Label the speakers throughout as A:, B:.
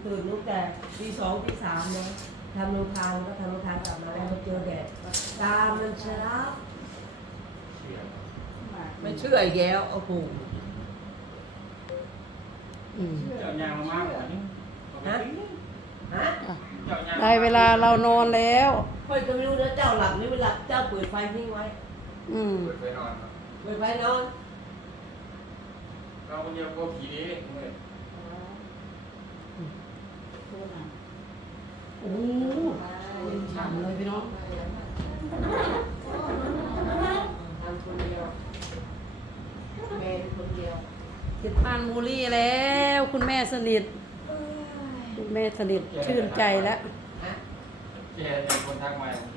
A: ตื่นตั้งแต่ตีสองตีสามเลยทำรองเท้าก็ทำรองเท้ากลับมาแล้วมาเจอแดดตามันชราไม่เชื่ออีกแล้วโอ้โห
B: เจ้ายางมากกว่านี้
A: ฮะฮะ
C: ได้เวลาเรานอนแล้ว
A: ค่อยก็ไม่รู้นะเจ้าหลับนี่เวลาเจ้าเปิดไฟทิ้งไว้
B: เปิดไฟนอนครับ
A: เปิดไฟนอน
B: เราคนเดียวก็ผีนี้เลย
C: โอ้เย็นฉ่ำเลยพี่น้อง
A: ทำคนเดียวแม่คนเดียว
C: ติดทานมูลี่แล้วคุณแม่สนิทคุณแม่สนิทชื่นใจแล้ว
A: ฮะ
B: แกเป็นคนทักมาบางที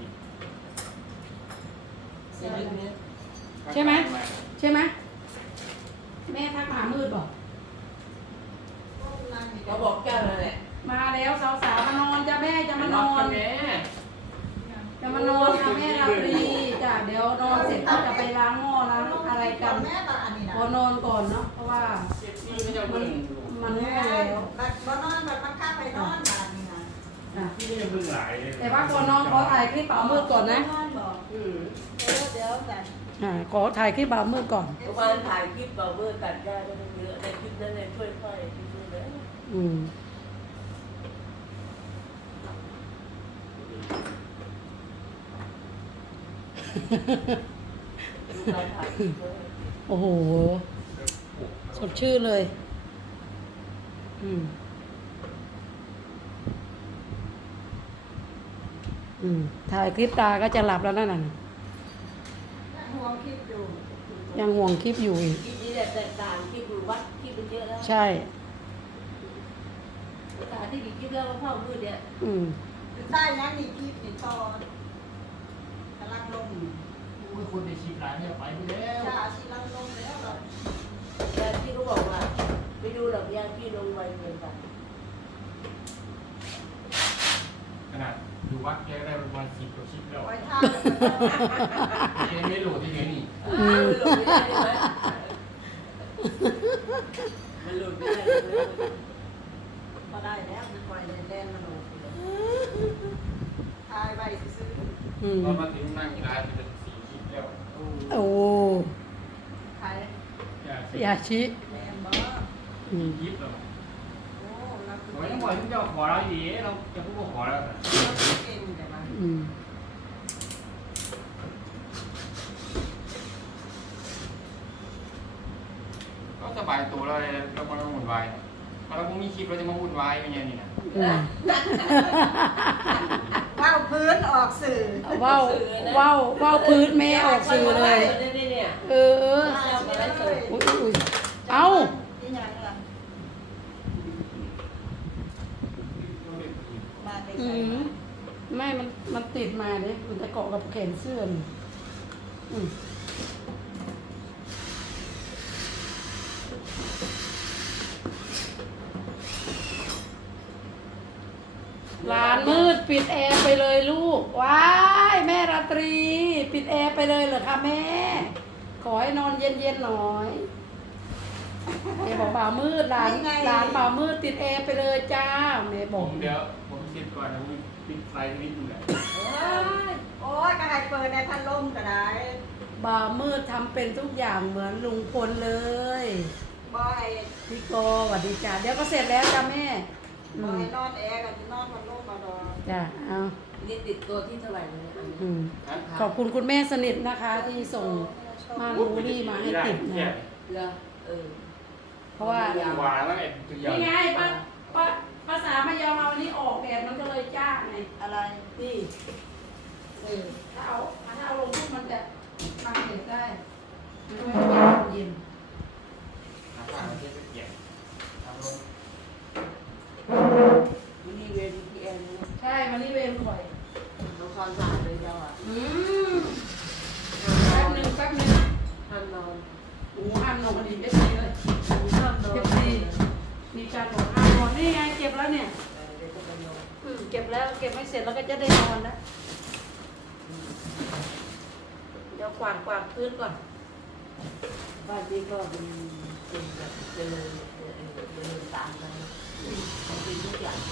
A: เสร็จแล้วเนี่ย
C: ใช่ไหมใช่ไหมแม่ทักมามืดบอก
A: เขาบอกเจ้านั่นแหละ
C: มาแล้วสาวๆมานอนจ้ะแม่จะมานอน
B: แม่
C: จะมานอนค่ะแม่ราตรีจ้ะเดี๋ยวนอนเสร็จก็จะไปล้างหม้อล้างอะไรกันพอนอนก่อนเนาะเพราะว่า
B: เจ็บที่ไม่จะบึ้ง
C: มันง่วงแล้ว
D: บ่นอนแบบมันข้าไปนอนบ้านนี่นะ
C: อ่ะ
B: ที่ไม่จะบึ้งหลายเลย
C: แต่ว่าก่อนนอนขอถ่ายคลิปบ่าวมืดก่อนนะ
D: นอนบอก
A: อืม
D: เดี๋ยวแต่
C: ขอถ่ายคลิปบ่าวมืดก่อน
A: เมื่อวานถ่ายคลิปเบาเบอร์ตัดหญ้าก็ไม่เยอะในคลิปนั้นเลยช่วยค่อยช่วยเลย
C: อืม
A: ดูการถ่ายคลิปเลย
C: โอ้โหสดชื่นเลย อืมถ่ายคลิปตาก็จะหลับแล้วนั่นน่ะ
D: ห่วงคิดอยู่
C: ยังห่วงคลิปอยู่อีก
A: คลิปนี้แตกต่างคลิปดูวัดคลิปมันเยอะแล้ว
C: ใช่
A: ตาที่ดีคลิปแล้วว่าพ่อมืดเนี่ย
C: อืม
D: ใต้นั้นนี่คิดนี่ตอกำลังลง
B: อุ้ยคนในชิปร้านเนี่ยไปแล้ว
D: ชาชีลังลงแล้วแบบ
A: ยาพี่ก็บอกว่าไม่ดูหรอกยาพี่ลงไวเกินไป
B: ขนาดดูวัดแกได้ประมาณ10 กว่าชิปแล้ว
D: ไว้ท่า
B: แกไม่โหลดที่ไหนนี่
A: มันหลุดไม่ได้ไหมมันหลุดไม่ได้เลย
D: ก็ได้แล้วมีปล่อยแดนมาลงทายใบซื้อ
C: อืม
B: ตอนมาถึงนั่งร้านเป็น4 ชิปแล้ว
C: โอ้
D: ขาย
C: ยาชิ
D: แมนบ่
C: อืม
B: ยิบแล้ว
D: โอ้เราคือ
B: โอ้ยต้องบอกที่เจ้าขอเราดีเราจะพูดว่าขอแล้วแต่
D: เก่งแต่ว่า
C: อืม
B: ก็สบายตัวเราเลยเราไม่ต้องวุ่นวายเราคงมีคลิปเราจะมาวุ่นวายอย่างเงี้ยนี่นะ
C: อืม
D: เข้าพื้นออกสื่อ
C: ว้าวว้าวว้าวพื้นแม่ออกสื่อเลย
A: เนี่ย
C: เออ อุ๊ยอุ๊ยเอ้า
D: ที่ยังล่ะมาใน
C: อื
D: ใส่
C: มไม่มันติดมาเนี่ยมันจะเกาะกับแขนเสื้อนี่อืมลานมืดปิดแอร์ไปเลยลูก ว้ายแม่ราตรี ปิดแอร์ไปเลยเหรอคะแม่ ขอให้นอนเย็นๆหน่อยแม่บอกบ่าวมืดหลานบ่าวมืดติดแอร์ไปเลยจ้าแม่บ
B: ผ
C: อก
B: มเดี๋ยวผมคิดก่อนนะผมปิดไฟนิดนึงแหละ
D: โอ้ยก็ให้เปิดในพัดลมก็ได้
C: บ่าวมืดทำเป็นทุกอย่างเหมือนลุงพลเลย
D: บ่ให้
C: พี่โกสวัสดีจ้าเดี๋ยวก็เสร็จแล้วจ้าแม่อื
D: บ่
C: ม
D: ให้นอนแอร์ก็จะนอนพัดลมมาดอก
C: จ้าเอา
A: นี่ติดตัวที่เท่าไหร่เลยเนี่ย
C: อืมขอบคุณคุณแม่สนิทนะคะ ที่ส่งม่านมูนี่มาให้ติดนะ
A: เหรอเออ
C: เพราะว่า
B: หวานแล้วไอ้ตัวอย่าง
C: นี่ไงภาษามายอมเอาอันนี้ออกแดดมันก็เลยจ้าไง
D: อะไร
C: นี่ถ้าเอาลงทุกมันจะบังเด็ดได้มันก็ไม่เย็น
B: หาผ่านเทียบเกียร์ทำลง
A: วิธีเวทีพีเอ็น
C: ใช่มันนี่เวรบ่อย
A: ทำความสะอาดเลยเราอ่ะ
C: แป๊บหนึ่ง
A: ห้ามนอน
C: โอ้ห้ามนอนดีเอฟซีเลย
A: ห้ามนอน
C: เอฟซีมีการบอกห้ามนอนนี่ไงเก็บแล้วเนี่ย
A: เดี๋ยวจะไปนอน
C: เก็บแล้วเก็บไม่เสร็จแล้วก็จะได้นอนแล้วเดี๋ยวกวาดพื้นก่อน
A: บ้านนี้ก็เป็นแบบเจริญตามกันเป็นทุกอย่าง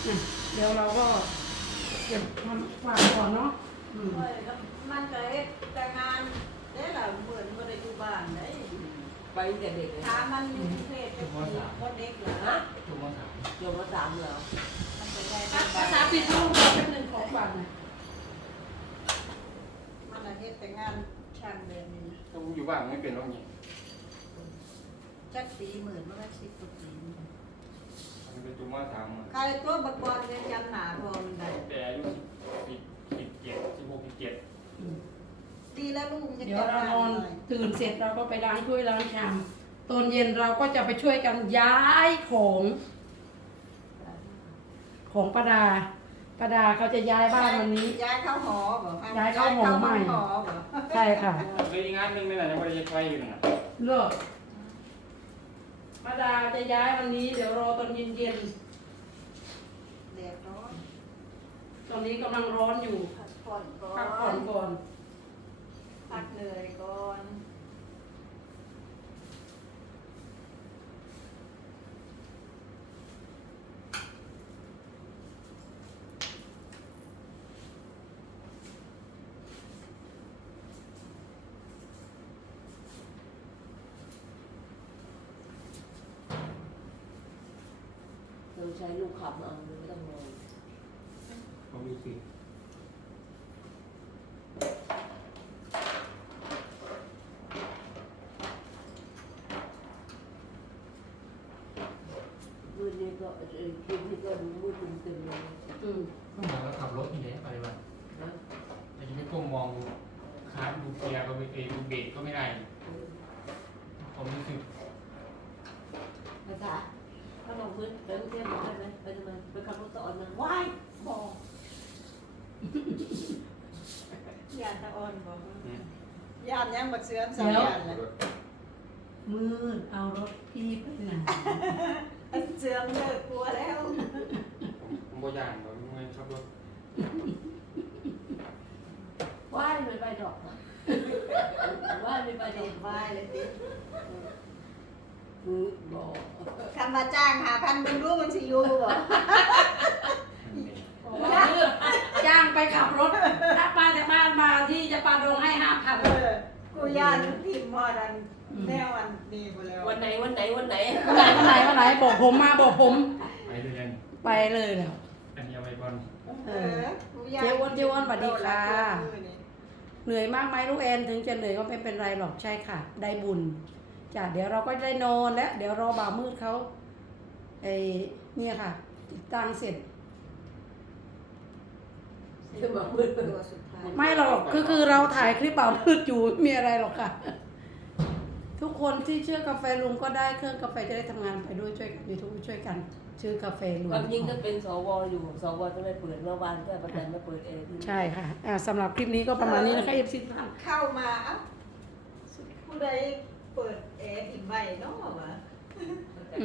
C: เดี๋ยวเราก็เก็บทำฝากก่อนเนาะ
D: โอ้ยก็มันก็เฮ็ดแต่งานได้ล่ะเหมือนบ่ได้อยู่บ้านได้
A: ไปแต่เด็กเลย
D: ถามมันอยู่กรุงเทพเป็นคนเด็กเหรอ
A: ฮะ
B: จุ่มมาสาม
A: โยมมาสามเหรอ
D: มันเป็นได้
C: ภาษาปิดลูกเราเป็นหนึ่งของบัตรนะ
D: มันน่ะเฮ็ดแต่งานช่างแบบนี้
B: ถ้ากูอยู่บ้านไม่เป็นหรอกนี่
D: จักปีหมื่นมันก็10กว่าปี
B: มันเป็นจุ่มมาสาม
D: ใครตัวบักบอลเนี่ยจำหนาพอมันได้
B: แต่อายุ17
D: ดีแล้วลูกมันจะ
C: เดี๋ยว
D: แต่ง
C: เรา
D: งาน
C: นอน
D: หน่อย
C: ตื่นเสร็จเราก็ไปล้างถ้วยล้างชามตอนเย็นเราก็จะไปช่วยกันย้ายของป้าดาป้าดาเขาจะย้ายบ้านวันนี้
D: ย้ายเข้าหอบ่
C: ย้ายเข้าหอใหม่
D: ย้ายเข้าหอบ่
C: ใช่ค่ะ
B: เลยงานหนึงนี่แหละยังไม่ได้ไปอยู่น่ะ
C: เลิกป้าดาจะย้ายวันนี้ เดี๋ยวรอตอนเย็น
D: แดดร้อน
C: ๆตอนนี้กำลังร้อนอยู่
D: พักผ่อนก่อ
C: พักผ่อน
D: น
C: ก่อน
D: พักเหนื่อยก่อน
A: เราใช้ลูกขับเอาไม่ต้องนอน
B: ผมดูสิ
A: มืดนี่ก็คืนนี่ก็ดูมืดตึมๆเลย
C: อืม
B: ก็เหมือนเราขับรถนี่แหละไปวัน
A: นะ
B: แต่จะไม่ก้มมองดูคาร์ดูเกียร์ก็ไม่ดูเบรกก็ไม่ได้ผมรู้สึก
A: ภาษาถ้าลองพื้นไปกรุงเทพได้ไหมไปทำไมไปขับรถต่อนะว้ายบอก
D: ยานตะออนบ่ยานยังบัดเสือนสามยานเลย
C: มืดเอารถพี่ไปไหน
D: อันเสืองเลิกกลัวแล้ว
B: ผมบ่ย่านผมไม่ขับรถ
A: ว้ายไม่ไปดอกนะว้ายไม่ไปด
D: ติ
A: อก
D: ดไว้เลยติด
A: คือบอก
D: คำว่าจ้าง5,000เป็นรู้มันสิอยู่บ่
C: จ้างไปขับรถ ถ้าป้าจากบ้านมาที่จะปาดงให้ 5,000
D: กูยานพิมพ์มอดันแนวอันนี้บ่แล้ว
A: วันไหน
C: วันไหนบอกผมมาบอกผม
B: ไปเรียน
C: ไปเลยแล้ว
B: อันนี้เอาไปก่อน
D: กูยาน
C: เจ๊อ้วนสวัสดีค่ะ เหนื่อยมากไหมลูกแอนถึงจะเหนื่อยก็ไม่เป็นไรหรอกใช่ค่ะ ได้บุญจ้ะเดี๋ยวเราก็ได้นอนแล้วเดี๋ยวรอบ่าวมืดเขาเนี่ยค่ะติดตั้งเสร็จ
A: คือบอกมืด
D: ตัวสุดท้าย
C: ไม่หรอกคือเราถ่ายคลิปบ่าวมืดอยู่ไม่มีอะไรหรอกค่ะ ทุกคนที่เชื่อกาแฟลุงก็ได้เครื่องกาแฟจะได้ทำงานไปด้วยช่วยกันยูทูบช่วยกันชื่อกาแฟลุง
A: ความจริงก็เป็นสวอยู่สวก็ไม่เปิดเมื่อวานก็ประกันมาเปิดเอง
C: ใช่ค่ะสำหรับคลิปนี้ก็ประมาณนี้นะคะเอฟซีทุกท่าน
D: เข้ามาเอ้าผู้ใดเปิดแอร์อีกใบเนาะวะ
A: ฮ